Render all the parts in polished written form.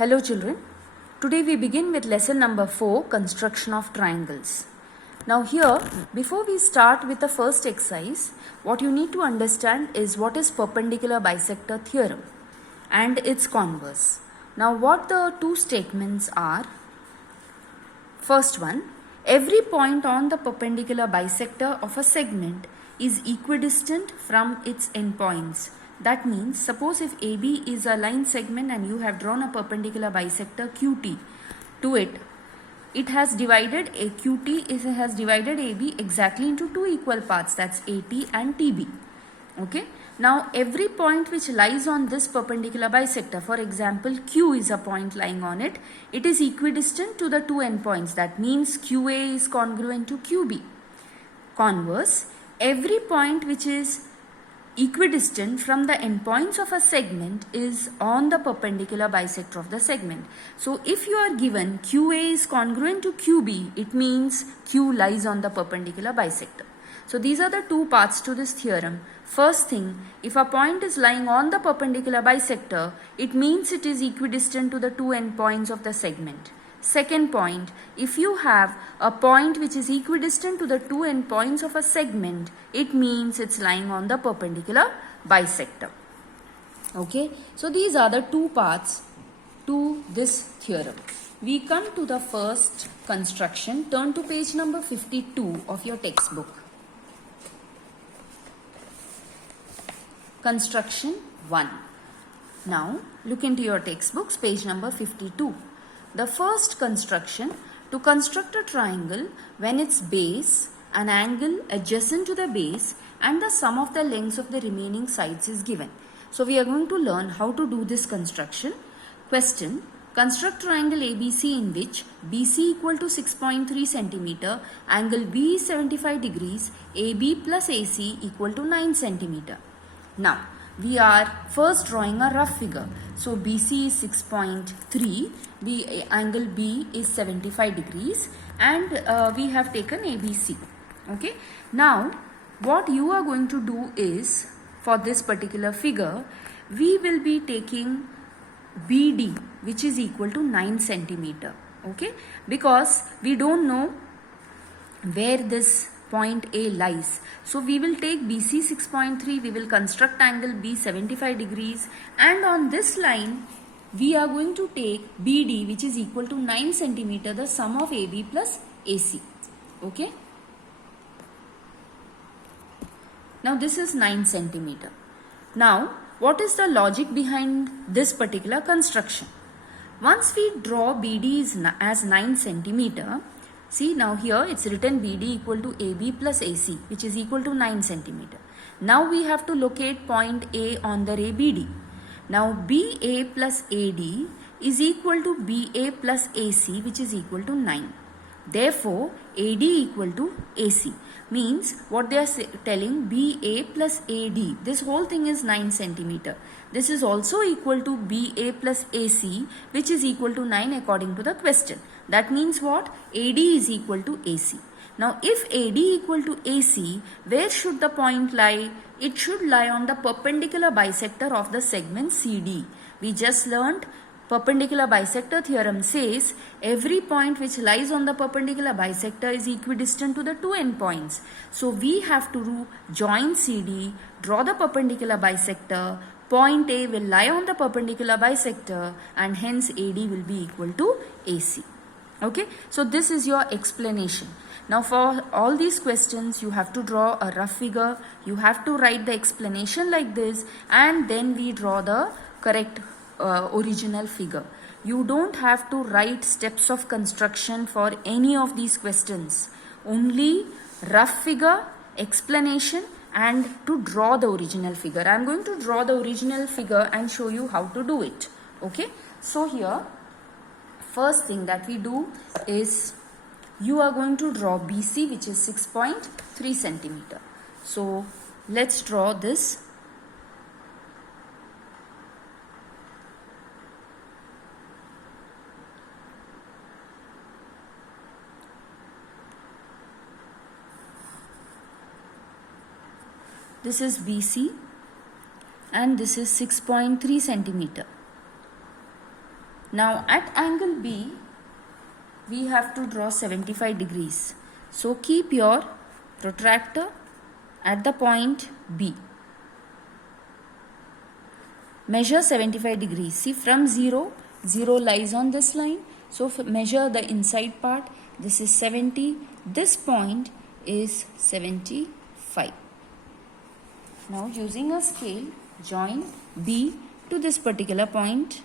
Hello children, today we begin with lesson number 4, construction of triangles. Now here, before we start with the first exercise, what you need to understand is what is perpendicular bisector theorem and its converse. Now what the two statements are: first one, every point on the perpendicular bisector of a segment is equidistant from its endpoints. That means, suppose if AB is a line segment and you have drawn a perpendicular bisector QT to it, it has divided has divided AB exactly into two equal parts, that's AT and TB. Okay. Now every point which lies on this perpendicular bisector, for example Q is a point lying on it, it is equidistant to the two endpoints. That means QA is congruent to QB. Converse, every point which is equidistant from the endpoints of a segment is on the perpendicular bisector of the segment. So if you are given QA is congruent to QB, it means Q lies on the perpendicular bisector. So these are the two parts to this theorem. First thing, if a point is lying on the perpendicular bisector, it means it is equidistant to the two endpoints of the segment. Second point, if you have a point which is equidistant to the two endpoints of a segment, it means it's lying on the perpendicular bisector. Okay, so these are the two parts to this theorem. We come to the first construction. Turn to page number 52 of your textbook. Construction 1. Now look into your textbooks, page number 52. The first construction, to construct a triangle when its base, an angle adjacent to the base and the sum of the lengths of the remaining sides is given. So we are going to learn how to do this construction. Question, construct triangle ABC in which BC equal to 6.3 cm, angle B is 75 degrees, AB plus AC equal to 9 cm. Now we are first drawing a rough figure. So BC is 6.3, angle B is 75 degrees and we have taken ABC. Okay. Now what you are going to do is, for this particular figure, we will be taking BD which is equal to 9 centimeter. Okay. Because we don't know where this point A lies. So we will take BC 6.3, we will construct angle B 75 degrees and on this line we are going to take BD which is equal to 9 centimeter, the sum of AB plus AC. Okay. Now this is 9 centimeter. Now what is the logic behind this particular construction? Once we draw BD as 9 centimeter, see now here it's written BD equal to AB plus AC which is equal to 9 centimeter. Now we have to locate point A on the ray BD. Now BA plus AD is equal to BA plus AC which is equal to 9. Therefore AD equal to AC means what they are telling, BA plus AD, this whole thing is 9 centimeter. This is also equal to BA plus AC which is equal to 9 according to the question. That means what? AD is equal to AC. Now if AD equal to AC, where should the point lie? It should lie on the perpendicular bisector of the segment CD. We just learnt perpendicular bisector theorem says every point which lies on the perpendicular bisector is equidistant to the two endpoints. So we have to join CD, draw the perpendicular bisector, point A will lie on the perpendicular bisector and hence AD will be equal to AC. Okay, so this is your explanation. Now for all these questions you have to draw a rough figure, you have to write the explanation like this and then we draw the correct original figure. You don't have to write steps of construction for any of these questions. Only rough figure, explanation and to draw the original figure. I am going to draw the original figure and show you how to do it. Okay. So here first thing that we do is you are going to draw BC which is 6.3 centimeter. So let's draw this. This is BC and this is 6.3 centimeter. Now at angle B, we have to draw 75 degrees. So keep your protractor at the point B. Measure 75 degrees. See, from 0 lies on this line. So measure the inside part. This is 70. This point is 75. Now using a scale, join B to this particular point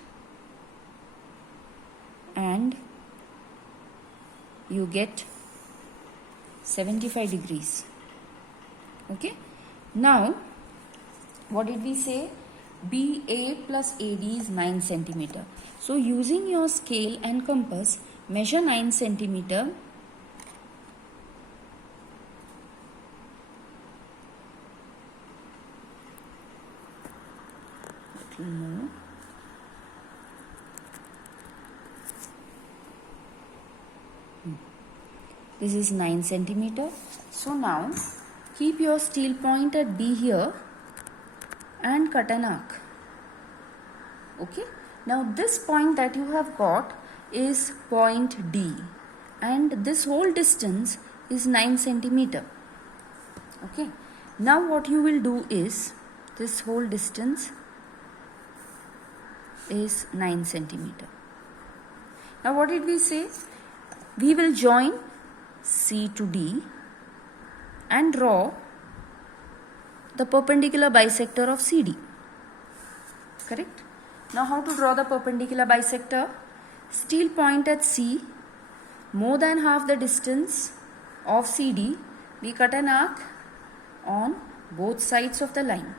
and you get 75 degrees. Okay. Now what did we say? BA plus AD is 9 centimeter. So using your scale and compass, measure 9 centimeter. Little more. This is 9 centimeter. So now keep your steel point at B here and cut an arc. Okay. Now this point that you have got is point D and this whole distance is 9 centimeter. Okay. Now what you will do is, this whole distance is 9 centimeter. Now what did we say? We will join C to D and draw the perpendicular bisector of CD. Correct? Now how to draw the perpendicular bisector? Steel point at C, more than half the distance of CD, we cut an arc on both sides of the line.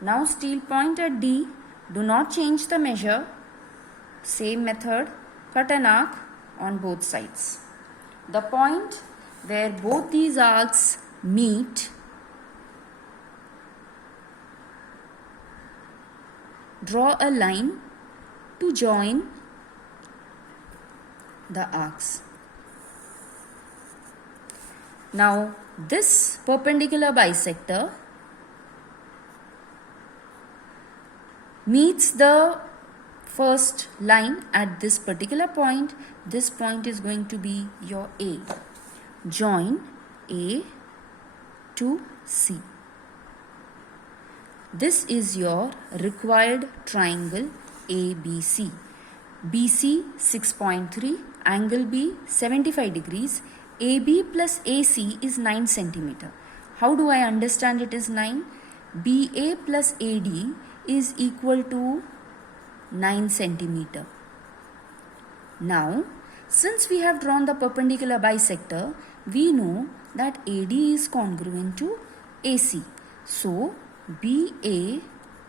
Now steel point at D, do not change the measure. Same method, cut an arc on both sides. The point where both these arcs meet, draw a line to join the arcs. Now this perpendicular bisector meets the first line at this particular point. This point is going to be your A. Join A to C. This is your required triangle ABC. BC 6.3, angle B 75 degrees. AB plus AC is 9 centimeter. How do I understand it is 9? BA plus AD is equal to 9 centimeter. Now, since we have drawn the perpendicular bisector, we know that AD is congruent to AC. So, BA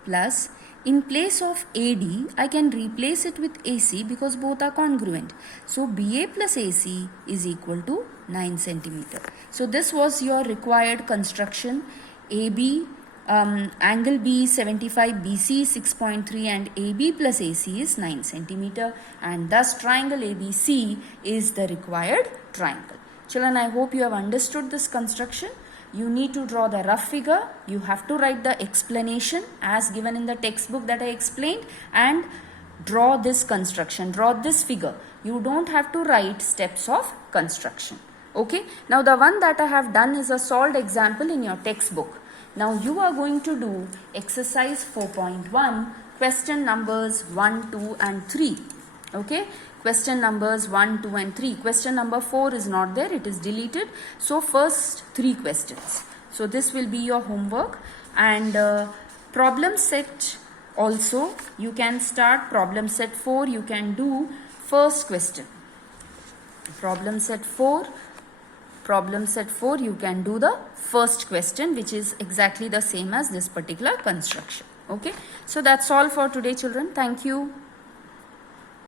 plus, in place of AD, I can replace it with AC because both are congruent. So, BA plus AC is equal to 9 centimeter. So, this was your required construction. AB, angle B is 75, BC is 6.3 and AB plus AC is 9 centimeter, and thus triangle ABC is the required triangle. Children, I hope you have understood this construction. You need to draw the rough figure. You have to write the explanation as given in the textbook that I explained and draw this construction, draw this figure. You don't have to write steps of construction. Okay. Now the one that I have done is a solved example in your textbook. Now you are going to do exercise 4.1, question numbers 1, 2 and 3. Okay. Question numbers 1, 2 and 3. Question number 4 is not there. It is deleted. So first 3 questions. So this will be your homework. And problem set also, you can start problem set 4. You can do first question. Problem set 4. Problem set 4, you can do the first question, which is exactly the same as this particular construction. Okay. So that's all for today, children. Thank you.